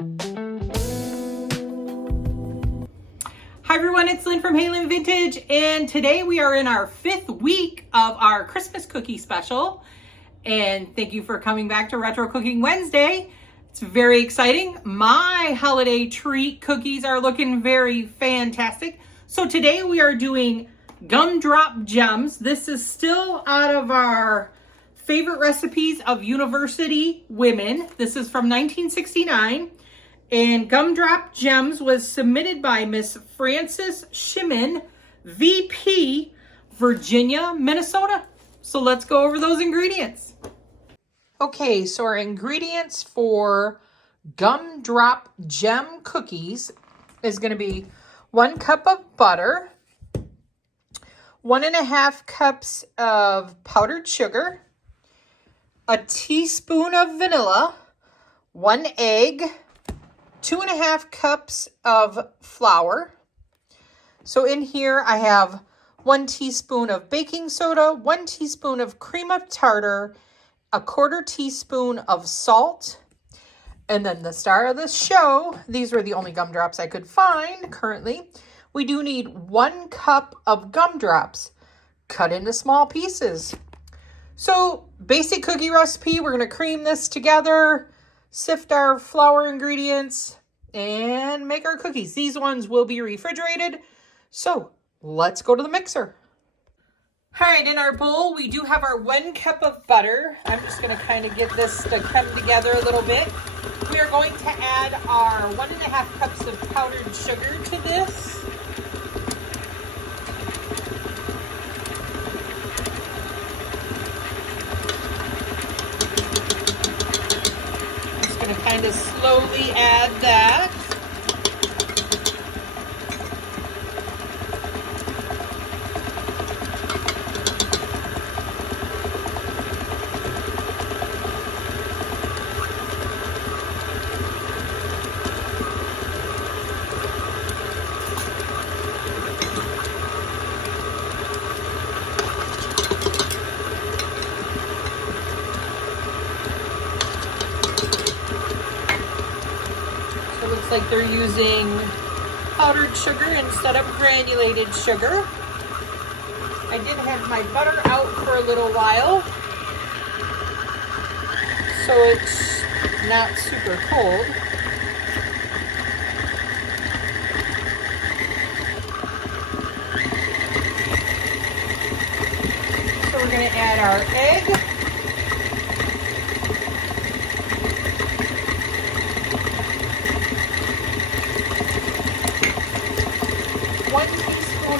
Hi everyone, it's Lynn from Lynn Vintage, and today we are in our 5th week of our Christmas cookie special. And thank you for coming back to Retro Cooking Wednesday. It's very exciting. My holiday treat cookies are looking very fantastic. So today we are doing Gumdrop Gems. This is still out of our favorite recipes of university women. This is from 1969. And Gumdrop Gems was submitted by Miss Frances Shimon, VP, Virginia, Minnesota. So let's go over those ingredients. Okay, so our ingredients for Gumdrop Gem cookies is going to be 1 cup of butter, 1.5 cups of powdered sugar, a teaspoon of vanilla, 1 egg, 2.5 cups of flour. So in here I have 1 teaspoon of baking soda, 1 teaspoon of cream of tartar, 1/4 teaspoon of salt, and then the star of the show, these were the only gumdrops I could find currently. We do need 1 cup of gumdrops cut into small pieces. So basic cookie recipe, we're going to cream this together, sift our flour ingredients, and make our cookies. These ones will be refrigerated. So let's go to the mixer. All right, in our bowl, we do have our 1 cup of butter. I'm just going to kind of get this to come together a little bit. We are going to add our 1.5 cups of powdered sugar to this. Kind of slowly add that. Like they're using powdered sugar instead of granulated sugar. I did have my butter out for a little while, so it's not super cold. So we're going to add our egg.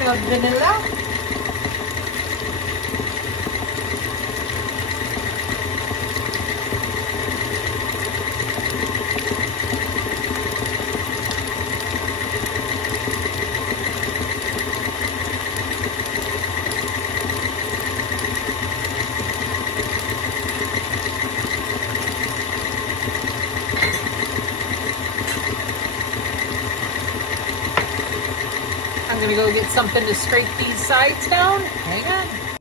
Of vanilla, I'm going to go get something to scrape these sides down. Hang on.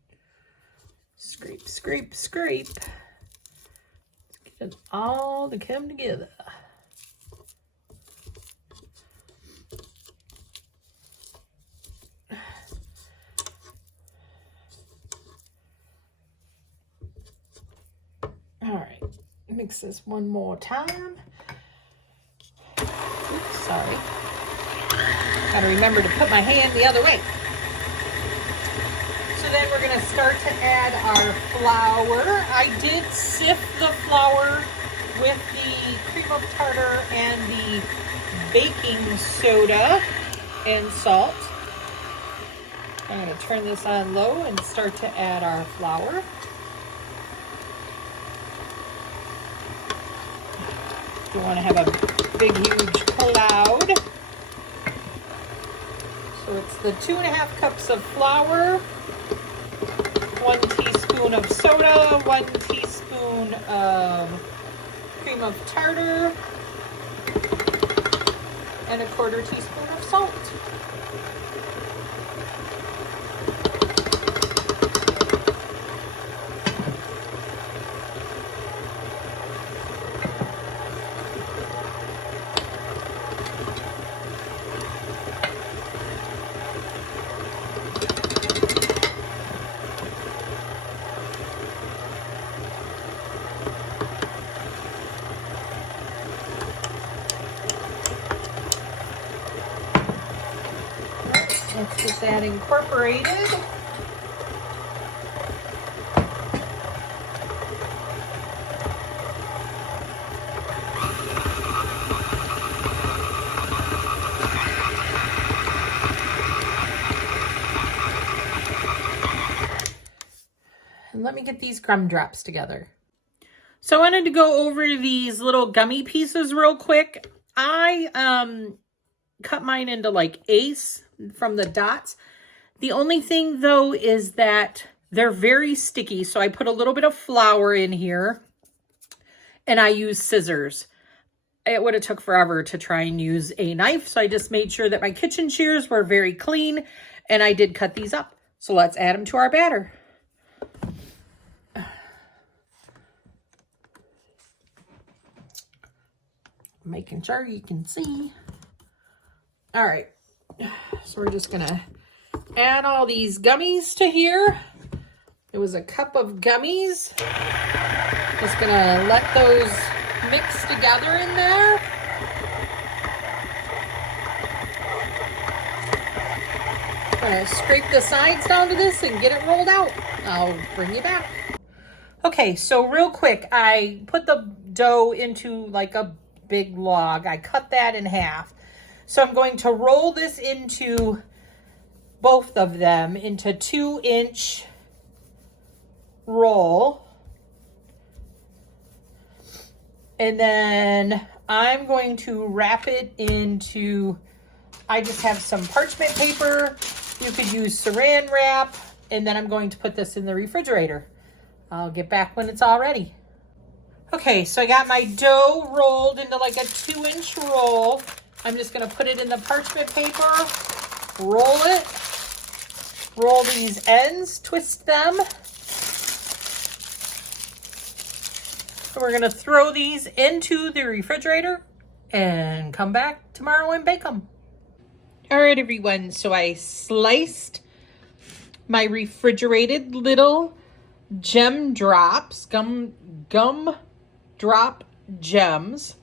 Scrape, scrape, scrape. Let's get it all to come together. All right. Mix this one more time. Oops, sorry. Gotta remember to put my hand the other way. So then we're gonna start to add our flour. I did sift the flour with the cream of tartar and the baking soda and salt. I'm gonna turn this on low and start to add our flour. You wanna have a big, huge cloud. So it's the 2.5 cups of flour, 1 teaspoon of soda, 1 teaspoon of cream of tartar, and 1/4 teaspoon of salt. let's get that incorporated. And let me get these Gumdrops together. So I wanted to go over these little gummy pieces real quick. I cut mine into like eighths from the dots. The only thing though is that they're very sticky. So I put a little bit of flour in here and I use scissors. It would have took forever to try and use a knife. So I just made sure that my kitchen shears were very clean and I did cut these up. So let's add them to our batter. Making sure you can see. All right, so we're just gonna add all these gummies to here. It was a cup of gummies. Just gonna let those mix together in there. Gonna scrape the sides down to this and get it rolled out. I'll bring you back. Okay, so real quick, I put the dough into like a big log. I cut that in half. So I'm going to roll this into both of them into 2-inch roll. And then I'm going to wrap it into, I just have some parchment paper. You could use saran wrap. And then I'm going to put this in the refrigerator. I'll get back when it's all ready. Okay, so I got my dough rolled into like a 2-inch roll. I'm just gonna put it in the parchment paper, roll it, roll these ends, twist them. So we're gonna throw these into the refrigerator and come back tomorrow and bake them. All right, everyone, so I sliced my refrigerated little Gumdrops, Gumdrop Gems.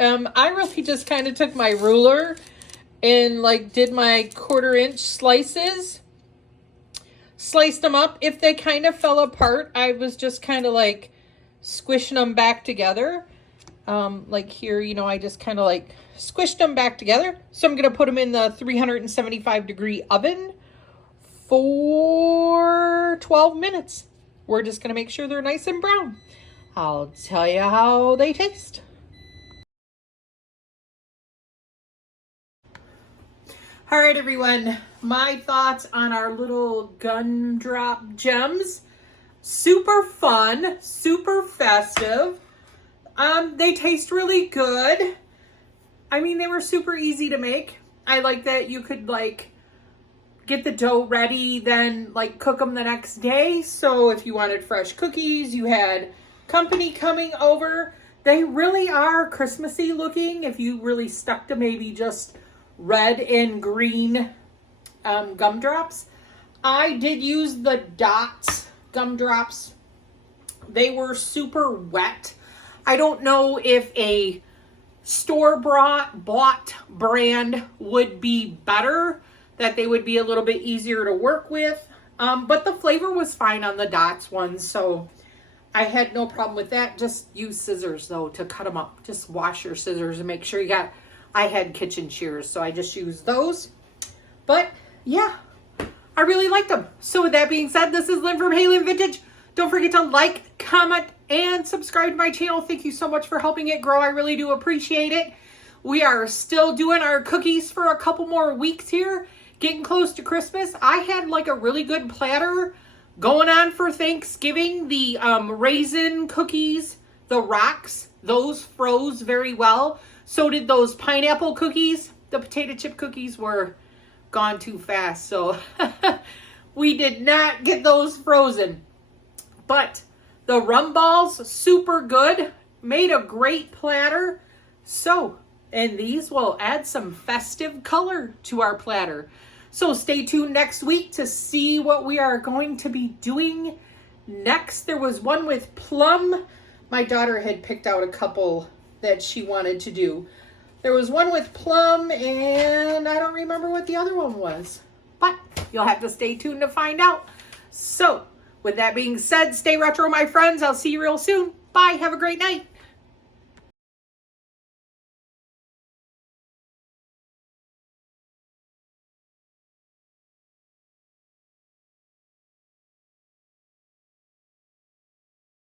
I really just kind of took my ruler and like did my 1/4-inch slices, sliced them up. If they kind of fell apart, I was just kind of like squishing them back together. Like here, you know, I just kind of like squished them back together. So I'm going to put them in the 375-degree oven for 12 minutes. We're just going to make sure they're nice and brown. I'll tell you how they taste. All right, everyone. My thoughts on our little Gumdrop Gems. Super fun, super festive. They taste really good. I mean, they were super easy to make. I like that you could like get the dough ready, then like cook them the next day. So if you wanted fresh cookies, you had company coming over. They really are Christmassy looking if you really stuck to maybe just red and green gumdrops. I did use the dots gumdrops. They were super wet. I don't know if a store-bought brand would be better, that they would be a little bit easier to work with. But the flavor was fine on the dots ones, so I had no problem with that. Just use scissors though to cut them up. Just wash your scissors and make sure you got, I had kitchen shears, so I just used those. But yeah, I really liked them. So with that being said, this is Lynn from Hey Lynn Vintage. Don't forget to like, comment, and subscribe to my channel. Thank you so much for helping it grow. I really do appreciate it. We are still doing our cookies for a couple more weeks here. Getting close to Christmas. I had like a really good platter going on for Thanksgiving. The raisin cookies, the rocks, those froze very well. So did those pineapple cookies. The potato chip cookies were gone too fast. So we did not get those frozen. But the rum balls, super good. Made a great platter. So, and these will add some festive color to our platter. So stay tuned next week to see what we are going to be doing next. There was one with plum. My daughter had picked out a couple that she wanted to do. There was one with plum and I don't remember what the other one was. Bye. You'll have to stay tuned to find out. So with that being said, stay retro, my friends. I'll see you real soon. Bye. Have a great night.